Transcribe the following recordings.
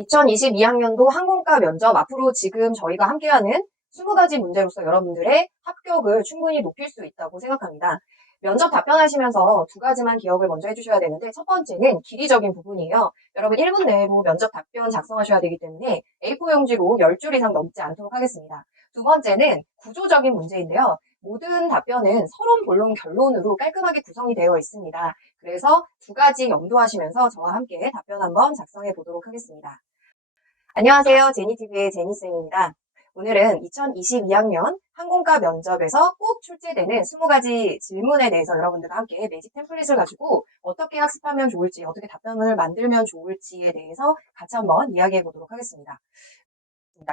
2022학년도 항공과 면접 앞으로 지금 저희가 함께하는 20가지 문제로서 여러분들의 합격을 충분히 높일 수 있다고 생각합니다. 면접 답변하시면서 2가지만 기억을 먼저 해주셔야 되는데 첫 번째는 길이적인 부분이에요. 여러분 1분 내로 면접 답변 작성하셔야 되기 때문에 A4 용지로 10줄 이상 넘지 않도록 하겠습니다. 두 번째는 구조적인 문제인데요. 모든 답변은 서론, 본론, 결론으로 깔끔하게 구성이 되어 있습니다. 그래서 2가지 염두하시면서 저와 함께 답변 한번 작성해 보도록 하겠습니다. 안녕하세요. 제니TV의 제니쌤입니다. 오늘은 2022학년 항공과 면접에서 꼭 출제되는 20가지 질문에 대해서 여러분들과 함께 매직 템플릿을 가지고 어떻게 학습하면 좋을지, 어떻게 답변을 만들면 좋을지에 대해서 같이 한번 이야기해 보도록 하겠습니다.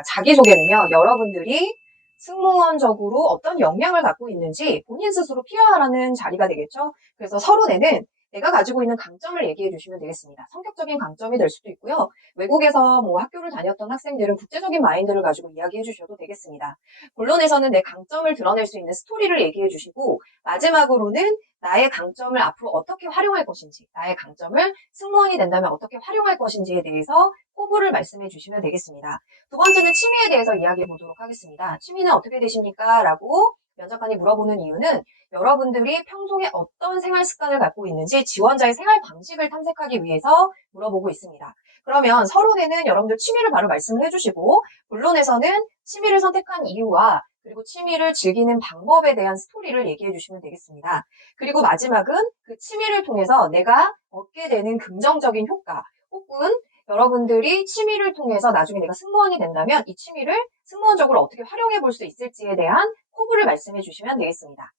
자기소개는요, 여러분들이 승무원적으로 어떤 역량을 갖고 있는지 본인 스스로 PR하는 자리가 되겠죠. 그래서 서론에는 내가 가지고 있는 강점을 얘기해 주시면 되겠습니다. 성격적인 강점이 될 수도 있고요. 외국에서 학교를 다녔던 학생들은 국제적인 마인드를 가지고 이야기해 주셔도 되겠습니다. 본론에서는 내 강점을 드러낼 수 있는 스토리를 얘기해 주시고 마지막으로는 나의 강점을 앞으로 어떻게 활용할 것인지, 나의 강점을 승무원이 된다면 어떻게 활용할 것인지에 대해서 포부를 말씀해 주시면 되겠습니다. 두 번째는 취미에 대해서 이야기해 보도록 하겠습니다. 취미는 어떻게 되십니까? 라고 면접관이 물어보는 이유는 여러분들이 평소에 어떤 생활 습관을 갖고 있는지 지원자의 생활 방식을 탐색하기 위해서 물어보고 있습니다. 그러면 서론에는 여러분들 취미를 바로 말씀을 해주시고 본론에서는 취미를 선택한 이유와 그리고 취미를 즐기는 방법에 대한 스토리를 얘기해 주시면 되겠습니다. 그리고 마지막은 그 취미를 통해서 내가 얻게 되는 긍정적인 효과 혹은 여러분들이 취미를 통해서 나중에 내가 승무원이 된다면 이 취미를 승무원적으로 어떻게 활용해 볼 수 있을지에 대한 포부를 말씀해 주시면 되겠습니다.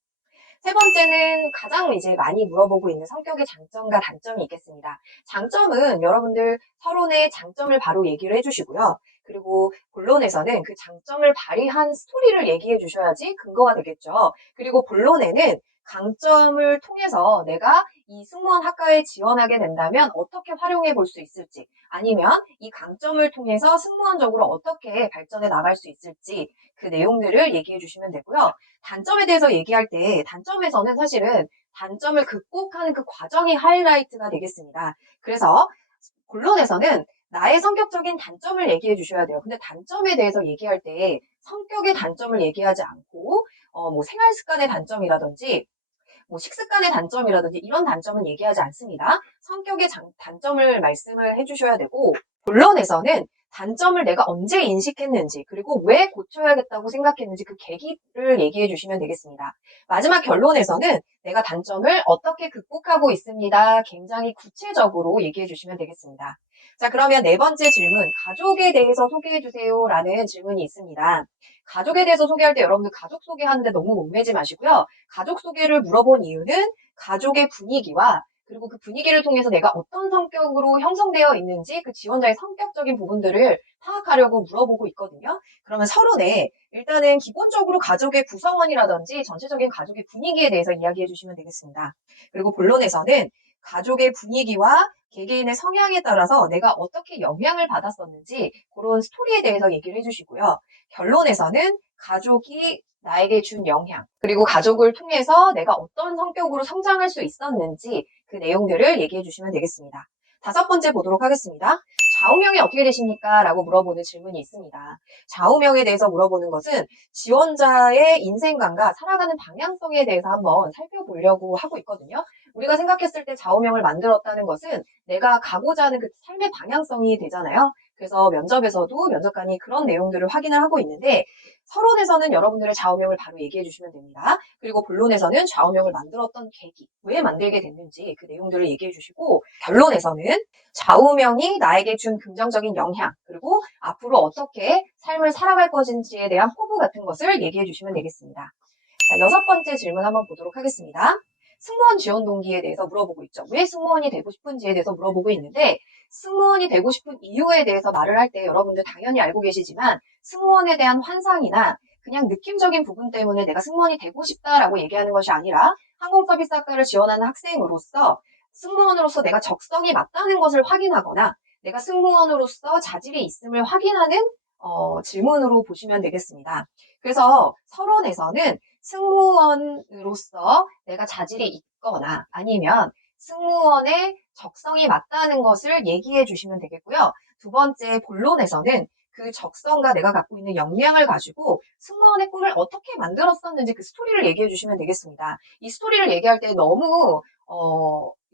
세 번째는 가장 많이 물어보고 있는 성격의 장점과 단점이 있겠습니다. 장점은 여러분들 서론에 장점을 바로 얘기를 해주시고요. 그리고 본론에서는 그 장점을 발휘한 스토리를 얘기해 주셔야지 근거가 되겠죠. 그리고 본론에는 강점을 통해서 내가 이 승무원 학과에 지원하게 된다면 어떻게 활용해 볼 수 있을지 아니면 이 강점을 통해서 승무원적으로 어떻게 발전해 나갈 수 있을지 그 내용들을 얘기해 주시면 되고요. 단점에 대해서 얘기할 때 단점에서는 사실은 단점을 극복하는 그 과정이 하이라이트가 되겠습니다. 그래서 본론에서는 나의 성격적인 단점을 얘기해 주셔야 돼요. 근데 단점에 대해서 얘기할 때 성격의 단점을 얘기하지 않고 생활 습관의 단점이라든지 식습관의 단점이라든지 이런 단점은 얘기하지 않습니다. 성격의 단점을 말씀을 해주셔야 되고 본론에서는 단점을 내가 언제 인식했는지 그리고 왜 고쳐야겠다고 생각했는지 그 계기를 얘기해 주시면 되겠습니다. 마지막 결론에서는 내가 단점을 어떻게 극복하고 있습니다. 굉장히 구체적으로 얘기해 주시면 되겠습니다. 자, 그러면 네 번째 질문, 가족에 대해서 소개해 주세요 라는 질문이 있습니다. 가족에 대해서 소개할 때 여러분들 가족 소개하는데 너무 목매지 마시고요. 가족 소개를 물어본 이유는 가족의 분위기와 그리고 그 분위기를 통해서 내가 어떤 성격으로 형성되어 있는지 그 지원자의 성격적인 부분들을 파악하려고 물어보고 있거든요. 그러면 서론에 일단은 기본적으로 가족의 구성원이라든지 전체적인 가족의 분위기에 대해서 이야기해 주시면 되겠습니다. 그리고 본론에서는 가족의 분위기와 개개인의 성향에 따라서 내가 어떻게 영향을 받았었는지 그런 스토리에 대해서 얘기를 해주시고요. 결론에서는 가족이 나에게 준 영향, 그리고 가족을 통해서 내가 어떤 성격으로 성장할 수 있었는지 그 내용들을 얘기해 주시면 되겠습니다. 5번째 보도록 하겠습니다. 좌우명이 어떻게 되십니까? 라고 물어보는 질문이 있습니다. 좌우명에 대해서 물어보는 것은 지원자의 인생관과 살아가는 방향성에 대해서 한번 살펴보려고 하고 있거든요. 우리가 생각했을 때 좌우명을 만들었다는 것은 내가 가고자 하는 그 삶의 방향성이 되잖아요. 그래서 면접에서도 면접관이 그런 내용들을 확인을 하고 있는데 서론에서는 여러분들의 좌우명을 바로 얘기해 주시면 됩니다. 그리고 본론에서는 좌우명을 만들었던 계기, 왜 만들게 됐는지 그 내용들을 얘기해 주시고 결론에서는 좌우명이 나에게 준 긍정적인 영향, 그리고 앞으로 어떻게 삶을 살아갈 것인지에 대한 포부 같은 것을 얘기해 주시면 되겠습니다. 자, 6번째 질문 한번 보도록 하겠습니다. 승무원 지원 동기에 대해서 물어보고 있죠. 왜 승무원이 되고 싶은지에 대해서 물어보고 있는데 승무원이 되고 싶은 이유에 대해서 말을 할 때 여러분들 당연히 알고 계시지만 승무원에 대한 환상이나 그냥 느낌적인 부분 때문에 내가 승무원이 되고 싶다라고 얘기하는 것이 아니라 항공서비스학과를 지원하는 학생으로서 승무원으로서 내가 적성이 맞다는 것을 확인하거나 내가 승무원으로서 자질이 있음을 확인하는 질문으로 보시면 되겠습니다. 그래서 서론에서는 승무원으로서 내가 자질이 있거나 아니면 승무원의 적성이 맞다는 것을 얘기해 주시면 되겠고요. 두 번째 본론에서는 그 적성과 내가 갖고 있는 역량을 가지고 승무원의 꿈을 어떻게 만들었었는지 그 스토리를 얘기해 주시면 되겠습니다. 이 스토리를 얘기할 때 너무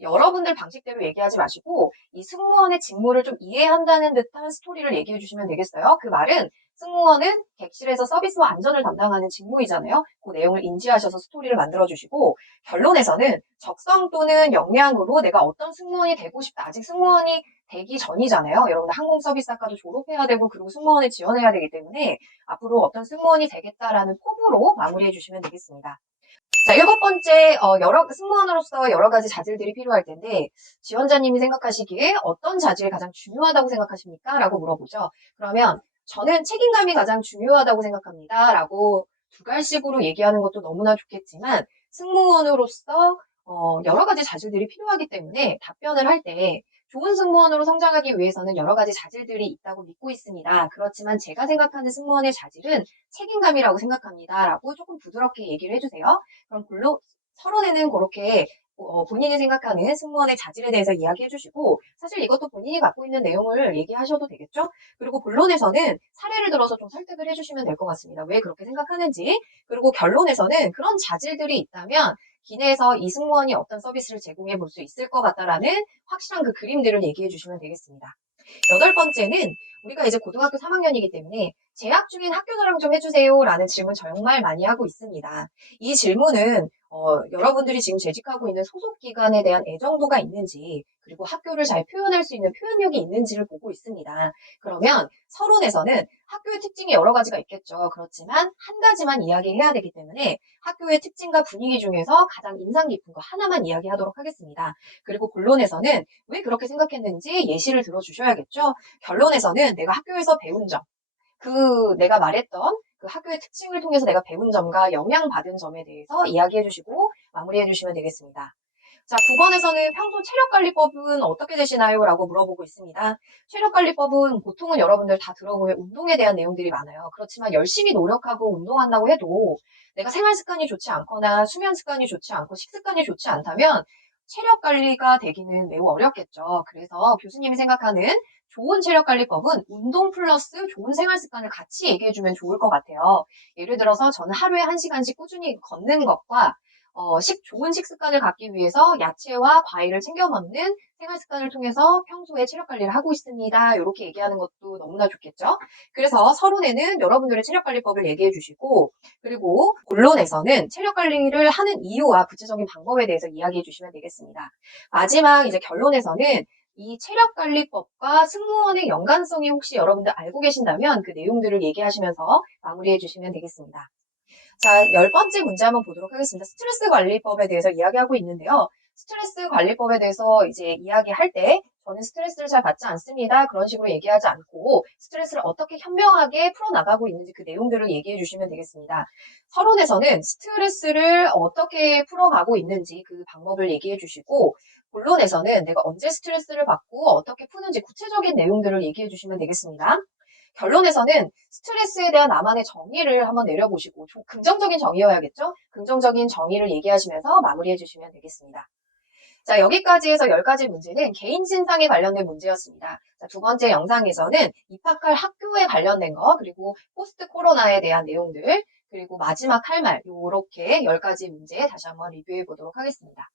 여러분들 방식대로 얘기하지 마시고 이 승무원의 직무를 좀 이해한다는 듯한 스토리를 얘기해 주시면 되겠어요. 그 말은 승무원은 객실에서 서비스와 안전을 담당하는 직무이잖아요. 그 내용을 인지하셔서 스토리를 만들어 주시고 결론에서는 적성 또는 역량으로 내가 어떤 승무원이 되고 싶다. 아직 승무원이 되기 전이잖아요. 여러분들 항공서비스학과도 졸업해야 되고 그리고 승무원에 지원해야 되기 때문에 앞으로 어떤 승무원이 되겠다라는 포부로 마무리해 주시면 되겠습니다. 자, 일곱 번째, 승무원으로서 여러 가지 자질들이 필요할 텐데, 지원자님이 생각하시기에 어떤 자질이 가장 중요하다고 생각하십니까? 라고 물어보죠. 그러면 저는 책임감이 가장 중요하다고 생각합니다. 라고 두 갈식으로 얘기하는 것도 너무나 좋겠지만, 승무원으로서 여러 가지 자질들이 필요하기 때문에 답변을 할 때 좋은 승무원으로 성장하기 위해서는 여러 가지 자질들이 있다고 믿고 있습니다. 그렇지만 제가 생각하는 승무원의 자질은 책임감이라고 생각합니다. 라고 조금 부드럽게 얘기를 해주세요. 그럼 서론에는 그렇게 본인이 생각하는 승무원의 자질에 대해서 이야기해 주시고 사실 이것도 본인이 갖고 있는 내용을 얘기하셔도 되겠죠? 그리고 본론에서는 사례를 들어서 좀 설득을 해주시면 될 것 같습니다. 왜 그렇게 생각하는지. 그리고 결론에서는 그런 자질들이 있다면 기내에서 이 승무원이 어떤 서비스를 제공해 볼 수 있을 것 같다라는 확실한 그 그림들을 얘기해 주시면 되겠습니다. 여덟 번째는 우리가 이제 고등학교 3학년이기 때문에 재학 중인 학교 자랑 좀 해주세요 라는 질문 정말 많이 하고 있습니다. 이 질문은 여러분들이 지금 재직하고 있는 소속기관에 대한 애정도가 있는지 그리고 학교를 잘 표현할 수 있는 표현력이 있는지를 보고 있습니다. 그러면 서론에서는 학교의 특징이 여러 가지가 있겠죠. 그렇지만 한 가지만 이야기해야 되기 때문에 학교의 특징과 분위기 중에서 가장 인상 깊은 거 하나만 이야기하도록 하겠습니다. 그리고 본론에서는 왜 그렇게 생각했는지 예시를 들어주셔야겠죠. 결론에서는 내가 학교에서 배운 점, 내가 말했던 그 학교의 특징을 통해서 내가 배운 점과 영향받은 점에 대해서 이야기해 주시고 마무리해 주시면 되겠습니다. 자, 9번에서는 평소 체력관리법은 어떻게 되시나요? 라고 물어보고 있습니다. 체력관리법은 보통은 여러분들 다 들어보면 운동에 대한 내용들이 많아요. 그렇지만 열심히 노력하고 운동한다고 해도 내가 생활 습관이 좋지 않거나 수면 습관이 좋지 않고 식습관이 좋지 않다면 체력 관리가 되기는 매우 어렵겠죠. 그래서 교수님이 생각하는 좋은 체력관리법은 운동 플러스 좋은 생활 습관을 같이 얘기해주면 좋을 것 같아요. 예를 들어서 저는 하루에 1시간씩 꾸준히 걷는 것과 좋은 식습관을 갖기 위해서 야채와 과일을 챙겨 먹는 생활 습관을 통해서 평소에 체력 관리를 하고 있습니다. 이렇게 얘기하는 것도 너무나 좋겠죠. 그래서 서론에는 여러분들의 체력 관리법을 얘기해 주시고 그리고 본론에서는 체력 관리를 하는 이유와 구체적인 방법에 대해서 이야기해 주시면 되겠습니다. 마지막 이제 결론에서는 이 체력관리법과 승무원의 연관성이 혹시 여러분들 알고 계신다면 그 내용들을 얘기하시면서 마무리해 주시면 되겠습니다. 자, 10번째 문제 한번 보도록 하겠습니다. 스트레스 관리법에 대해서 이야기하고 있는데요. 스트레스 관리법에 대해서 이제 이야기할 때 저는 스트레스를 잘 받지 않습니다. 그런 식으로 얘기하지 않고 스트레스를 어떻게 현명하게 풀어나가고 있는지 그 내용들을 얘기해 주시면 되겠습니다. 서론에서는 스트레스를 어떻게 풀어가고 있는지 그 방법을 얘기해 주시고 본론에서는 내가 언제 스트레스를 받고 어떻게 푸는지 구체적인 내용들을 얘기해 주시면 되겠습니다. 결론에서는 스트레스에 대한 나만의 정의를 한번 내려보시고 긍정적인 정의여야겠죠? 긍정적인 정의를 얘기하시면서 마무리해 주시면 되겠습니다. 자, 여기까지 해서 10가지 문제는 개인 진상에 관련된 문제였습니다. 자, 두 번째 영상에서는 입학할 학교에 관련된 거, 그리고 포스트 코로나에 대한 내용들, 그리고 마지막 할 말, 요렇게 10가지 문제 다시 한번 리뷰해 보도록 하겠습니다.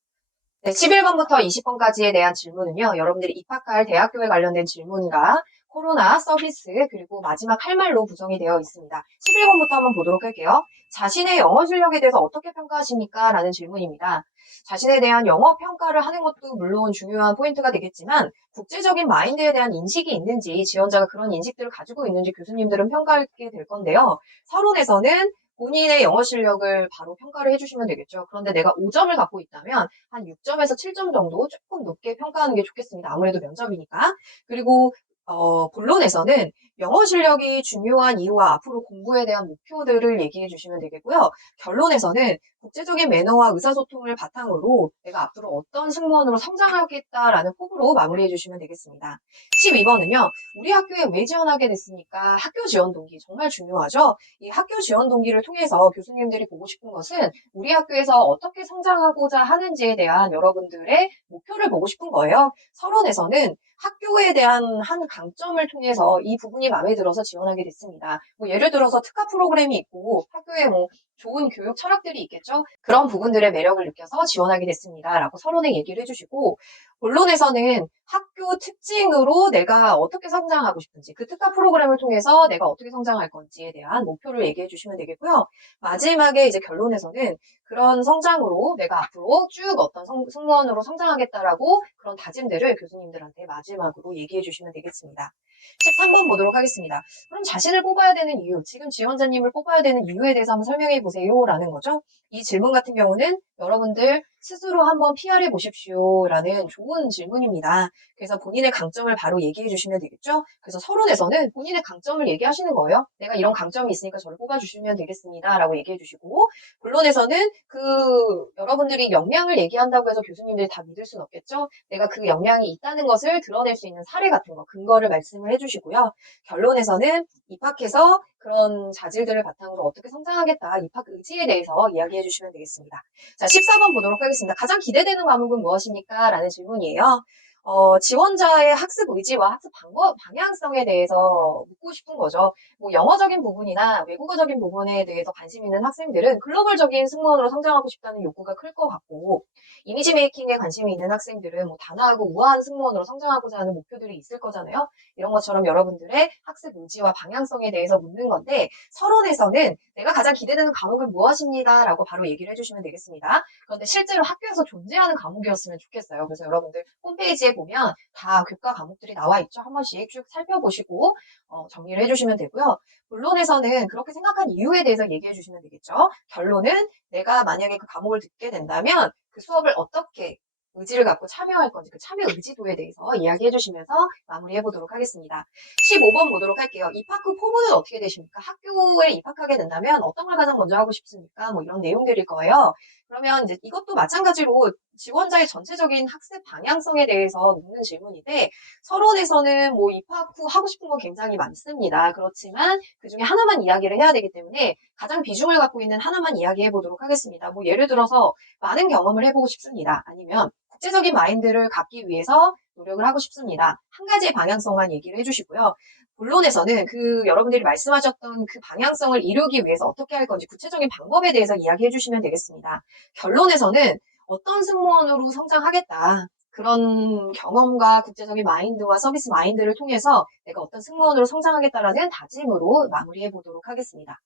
네, 11번부터 20번까지에 대한 질문은요, 여러분들이 입학할 대학교에 관련된 질문과 코로나 서비스, 그리고 마지막 할 말로 구성이 되어 있습니다. 11번부터 한번 보도록 할게요. 자신의 영어 실력에 대해서 어떻게 평가하십니까? 라는 질문입니다. 자신에 대한 영어 평가를 하는 것도 물론 중요한 포인트가 되겠지만 국제적인 마인드에 대한 인식이 있는지 지원자가 그런 인식들을 가지고 있는지 교수님들은 평가하게 될 건데요. 서론에서는 본인의 영어 실력을 바로 평가를 해주시면 되겠죠. 그런데 내가 5점을 갖고 있다면 한 6점에서 7점 정도 조금 높게 평가하는 게 좋겠습니다. 아무래도 면접이니까. 그리고 본론에서는 영어 실력이 중요한 이유와 앞으로 공부에 대한 목표들을 얘기해 주시면 되겠고요. 결론에서는 국제적인 매너와 의사소통을 바탕으로 내가 앞으로 어떤 승무원으로 성장하겠다라는 포부로 마무리해 주시면 되겠습니다. 12번은요. 우리 학교에 왜 지원하게 됐습니까? 학교 지원 동기 정말 중요하죠. 이 학교 지원 동기를 통해서 교수님들이 보고 싶은 것은 우리 학교에서 어떻게 성장하고자 하는지에 대한 여러분들의 목표를 보고 싶은 거예요. 서론에서는 학교에 대한 한 강점을 통해서 이 부분이 마음에 들어서 지원하게 됐습니다. 뭐 예를 들어서 특화 프로그램이 있고 학교에 뭐 좋은 교육 철학들이 있겠죠. 그런 부분들의 매력을 느껴서 지원하게 됐습니다. 라고 서론에 얘기를 해주시고 본론에서는 학교 특징으로 내가 어떻게 성장하고 싶은지 그 특화 프로그램을 통해서 내가 어떻게 성장할 건지에 대한 목표를 얘기해 주시면 되겠고요. 마지막에 이제 결론에서는 그런 성장으로 내가 앞으로 쭉 어떤 승무원으로 성장하겠다라고 그런 다짐들을 교수님들한테 마지막으로 얘기해 주시면 되겠습니다. 13번 보도록 하겠습니다. 그럼 자신을 뽑아야 되는 이유, 지금 지원자님을 뽑아야 되는 이유에 대해서 한번 설명해 보세요 라는 거죠. 이 질문 같은 경우는 여러분들 스스로 한번 PR해 보십시오 라는 좋은 질문입니다. 그래서 본인의 강점을 바로 얘기해 주시면 되겠죠. 그래서 서론에서는 본인의 강점을 얘기하시는 거예요. 내가 이런 강점이 있으니까 저를 뽑아주시면 되겠습니다 라고 얘기해 주시고 본론에서는 여러분들이 역량을 얘기한다고 해서 교수님들이 다 믿을 수는 없겠죠. 내가 그 역량이 있다는 것을 드러낼 수 있는 사례 같은 거, 근거를 말씀을 해주시고요. 결론에서는 입학해서 그런 자질들을 바탕으로 어떻게 성장하겠다, 입학 의지에 대해서 이야기해 주시면 되겠습니다. 자, 14번 보도록 하겠습니다. 가장 기대되는 과목은 무엇입니까? 라는 질문이에요. 지원자의 학습 의지와 학습 방향성에 대해서 묻고 싶은 거죠. 뭐 영어적인 부분이나 외국어적인 부분에 대해서 관심 있는 학생들은 글로벌적인 승무원으로 성장하고 싶다는 욕구가 클 것 같고 이미지 메이킹에 관심이 있는 학생들은 뭐 단아하고 우아한 승무원으로 성장하고자 하는 목표들이 있을 거잖아요. 이런 것처럼 여러분들의 학습 의지와 방향성에 대해서 묻는 건데 서론에서는 내가 가장 기대되는 과목은 무엇입니다 라고 바로 얘기를 해주시면 되겠습니다. 그런데 실제로 학교에서 존재하는 과목이었으면 좋겠어요. 그래서 여러분들 홈페이지에 보면 다 교과 과목들이 나와 있죠. 한 번씩 쭉 살펴보시고 정리를 해주시면 되고요. 본론에서는 그렇게 생각한 이유에 대해서 얘기해 주시면 되겠죠. 결론은 내가 만약에 그 과목을 듣게 된다면 그 수업을 어떻게 의지를 갖고 참여할 건지 그 참여 의지도에 대해서 이야기해 주시면서 마무리해 보도록 하겠습니다. 15번 보도록 할게요. 입학 후 포부는 어떻게 되십니까? 학교에 입학하게 된다면 어떤 걸 가장 먼저 하고 싶습니까? 뭐 이런 내용들일 거예요. 그러면 이제 이것도 마찬가지로 지원자의 전체적인 학습 방향성에 대해서 묻는 질문인데 서론에서는 뭐 입학 후 하고 싶은 건 굉장히 많습니다. 그렇지만 그중에 하나만 이야기를 해야 되기 때문에 가장 비중을 갖고 있는 하나만 이야기해 보도록 하겠습니다. 뭐 예를 들어서 많은 경험을 해보고 싶습니다. 아니면 국제적인 마인드를 갖기 위해서 노력을 하고 싶습니다. 한 가지의 방향성만 얘기를 해주시고요. 본론에서는 여러분들이 말씀하셨던 그 방향성을 이루기 위해서 어떻게 할 건지 구체적인 방법에 대해서 이야기해 주시면 되겠습니다. 결론에서는 어떤 승무원으로 성장하겠다. 그런 경험과 국제적인 마인드와 서비스 마인드를 통해서 내가 어떤 승무원으로 성장하겠다라는 다짐으로 마무리해 보도록 하겠습니다.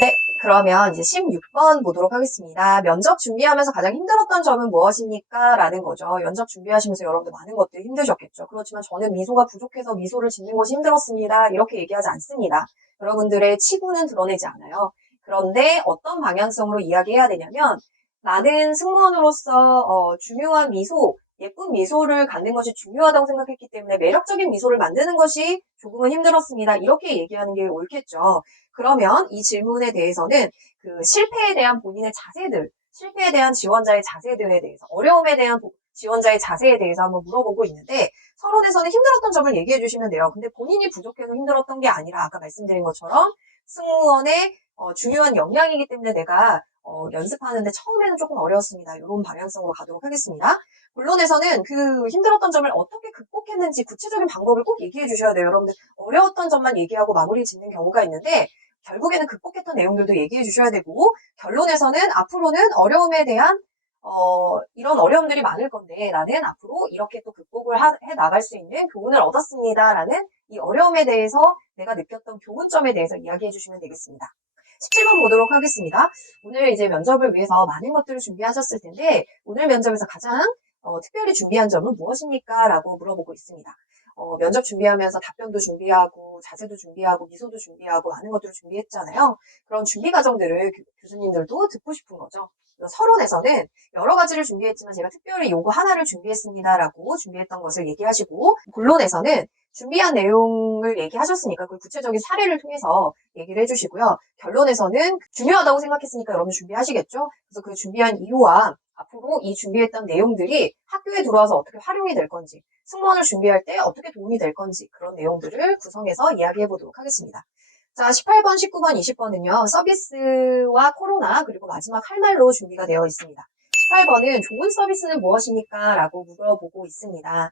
네, 그러면 이제 16번 보도록 하겠습니다. 면접 준비하면서 가장 힘들었던 점은 무엇입니까? 라는 거죠. 면접 준비하시면서 여러분들 많은 것들이 힘드셨겠죠. 그렇지만 저는 미소가 부족해서 미소를 짓는 것이 힘들었습니다. 이렇게 얘기하지 않습니다. 여러분들의 치부는 드러내지 않아요. 그런데 어떤 방향성으로 이야기해야 되냐면 나는 승무원으로서 중요한 미소, 예쁜 미소를 갖는 것이 중요하다고 생각했기 때문에 매력적인 미소를 만드는 것이 조금은 힘들었습니다. 이렇게 얘기하는 게 옳겠죠. 그러면 이 질문에 대해서는 그 실패에 대한 본인의 자세들, 실패에 대한 지원자의 자세들에 대해서, 어려움에 대한 지원자의 자세에 대해서 한번 물어보고 있는데 서론에서는 힘들었던 점을 얘기해 주시면 돼요. 근데 본인이 부족해서 힘들었던 게 아니라 아까 말씀드린 것처럼 승무원의 중요한 역량이기 때문에 내가 연습하는데 처음에는 조금 어려웠습니다. 이런 방향성으로 가도록 하겠습니다. 본론에서는 그 힘들었던 점을 어떻게 극복했는지 구체적인 방법을 꼭 얘기해 주셔야 돼요. 여러분들 어려웠던 점만 얘기하고 마무리 짓는 경우가 있는데 결국에는 극복했던 내용들도 얘기해 주셔야 되고 결론에서는 앞으로는 어려움에 대한 이런 어려움들이 많을 건데 나는 앞으로 이렇게 또 극복을 해 나갈 수 있는 교훈을 얻었습니다. 라는 이 어려움에 대해서 내가 느꼈던 교훈점에 대해서 이야기해 주시면 되겠습니다. 17번 보도록 하겠습니다. 오늘 이제 면접을 위해서 많은 것들을 준비하셨을 텐데 오늘 면접에서 가장 특별히 준비한 점은 무엇입니까? 라고 물어보고 있습니다. 면접 준비하면서 답변도 준비하고 자세도 준비하고 미소도 준비하고 많은 것들을 준비했잖아요. 그런 준비 과정들을 교수님들도 듣고 싶은 거죠. 서론에서는 여러 가지를 준비했지만 제가 특별히 요거 하나를 준비했습니다라고 준비했던 것을 얘기하시고, 본론에서는 준비한 내용을 얘기하셨으니까 그 구체적인 사례를 통해서 얘기를 해주시고요. 결론에서는 중요하다고 생각했으니까 여러분 준비하시겠죠? 그래서 그 준비한 이유와 앞으로 이 준비했던 내용들이 학교에 들어와서 어떻게 활용이 될 건지, 승무원을 준비할 때 어떻게 도움이 될 건지, 그런 내용들을 구성해서 이야기해 보도록 하겠습니다. 자, 18번, 19번, 20번은요, 서비스와 코로나, 그리고 마지막 할 말로 준비가 되어 있습니다. 18번은 좋은 서비스는 무엇입니까? 라고 물어보고 있습니다.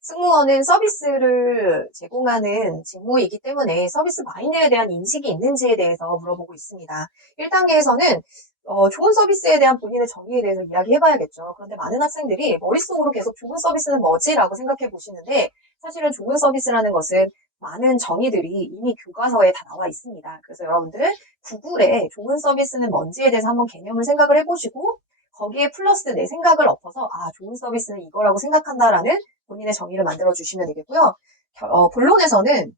승무원은 서비스를 제공하는 직무이기 때문에 서비스 마인드에 대한 인식이 있는지에 대해서 물어보고 있습니다. 1단계에서는 좋은 서비스에 대한 본인의 정의에 대해서 이야기해봐야겠죠. 그런데 많은 학생들이 머릿속으로 계속 좋은 서비스는 뭐지? 라고 생각해 보시는데, 사실은 좋은 서비스라는 것은 많은 정의들이 이미 교과서에 다 나와 있습니다. 그래서 여러분들 구글에 좋은 서비스는 뭔지에 대해서 한번 개념을 생각을 해보시고, 거기에 플러스 내 생각을 엎어서 좋은 서비스는 이거라고 생각한다라는 본인의 정의를 만들어 주시면 되겠고요. 본론에서는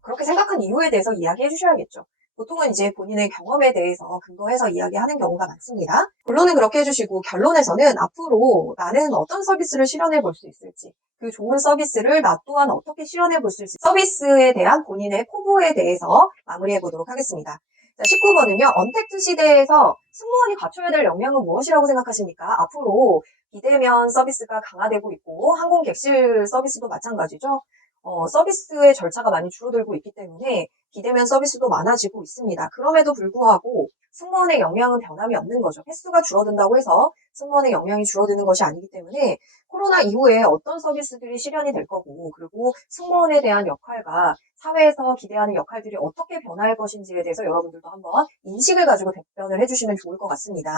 그렇게 생각한 이유에 대해서 이야기해 주셔야겠죠. 보통은 이제 본인의 경험에 대해서 근거해서 이야기하는 경우가 많습니다. 본론은 그렇게 해주시고, 결론에서는 앞으로 나는 어떤 서비스를 실현해 볼 수 있을지, 그 좋은 서비스를 나 또한 어떻게 실현해 볼 수 있을지, 서비스에 대한 본인의 포부에 대해서 마무리해 보도록 하겠습니다. 자, 19번은요. 언택트 시대에서 승무원이 갖춰야 될 역량은 무엇이라고 생각하십니까? 앞으로 비대면 서비스가 강화되고 있고, 항공 객실 서비스도 마찬가지죠. 서비스의 절차가 많이 줄어들고 있기 때문에 비대면 서비스도 많아지고 있습니다. 그럼에도 불구하고 승무원의 역량은 변함이 없는 거죠. 횟수가 줄어든다고 해서 승무원의 역량이 줄어드는 것이 아니기 때문에 코로나 이후에 어떤 서비스들이 실현이 될 거고, 그리고 승무원에 대한 역할과 사회에서 기대하는 역할들이 어떻게 변할 것인지에 대해서 여러분들도 한번 인식을 가지고 답변을 해주시면 좋을 것 같습니다.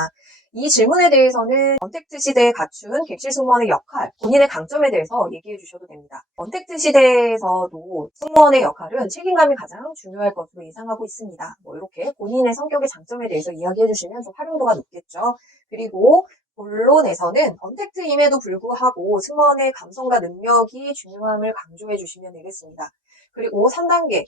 이 질문에 대해서는 언택트 시대에 갖춘 객실 승무원의 역할, 본인의 강점에 대해서 얘기해 주셔도 됩니다. 언택트 시대에서도 승무원의 역할은 책임감이 가장 중요할 것으로 예상하고 있습니다. 이렇게 본인의 성격의 장점에 대해서 이야기해 주시면 좀 활용도가 높겠죠. 그리고 본론에서는 언택트임에도 불구하고 승무원의 감성과 능력이 중요함을 강조해 주시면 되겠습니다. 그리고 3단계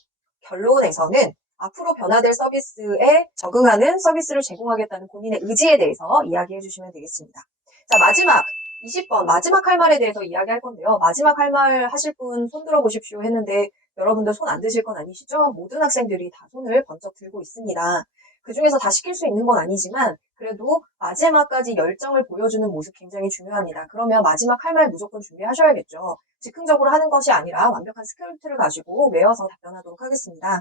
결론에서는 앞으로 변화될 서비스에 적응하는 서비스를 제공하겠다는 본인의 의지에 대해서 이야기해 주시면 되겠습니다. 자, 마지막 20번 마지막 할 말에 대해서 이야기할 건데요. 마지막 할 말 하실 분 손 들어 보십시오 했는데 여러분들 손 안 드실 건 아니시죠? 모든 학생들이 다 손을 번쩍 들고 있습니다. 그 중에서 다 시킬 수 있는 건 아니지만 그래도 마지막까지 열정을 보여주는 모습 굉장히 중요합니다. 그러면 마지막 할 말 무조건 준비하셔야겠죠. 즉흥적으로 하는 것이 아니라 완벽한 스크립트를 가지고 외워서 답변하도록 하겠습니다.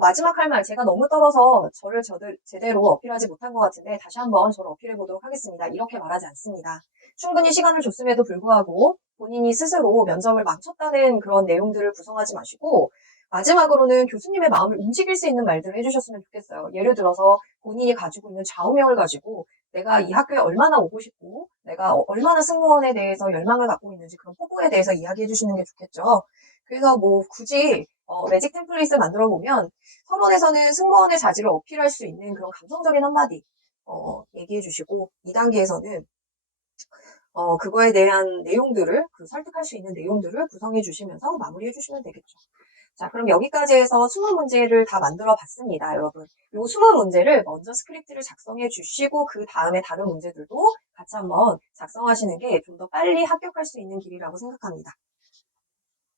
마지막 할 말, 제가 너무 떨어서 저를 제대로 어필하지 못한 것 같은데 다시 한번 저를 어필해 보도록 하겠습니다. 이렇게 말하지 않습니다. 충분히 시간을 줬음에도 불구하고 본인이 스스로 면접을 망쳤다는 그런 내용들을 구성하지 마시고, 마지막으로는 교수님의 마음을 움직일 수 있는 말들을 해주셨으면 좋겠어요. 예를 들어서 본인이 가지고 있는 좌우명을 가지고 내가 이 학교에 얼마나 오고 싶고 내가 얼마나 승무원에 대해서 열망을 갖고 있는지 그런 포부에 대해서 이야기해 주시는 게 좋겠죠. 그래서 굳이 매직 템플릿을 만들어 보면 서론에서는 승무원의 자질을 어필할 수 있는 그런 감성적인 한마디 얘기해 주시고, 2단계에서는 그거에 대한 내용들을 설득할 수 있는 내용들을 구성해 주시면서 마무리해 주시면 되겠죠. 자, 그럼 여기까지 해서 20문제를 다 만들어 봤습니다, 여러분. 요 20문제를 먼저 스크립트를 작성해 주시고 그 다음에 다른 문제들도 같이 한번 작성하시는 게 좀 더 빨리 합격할 수 있는 길이라고 생각합니다.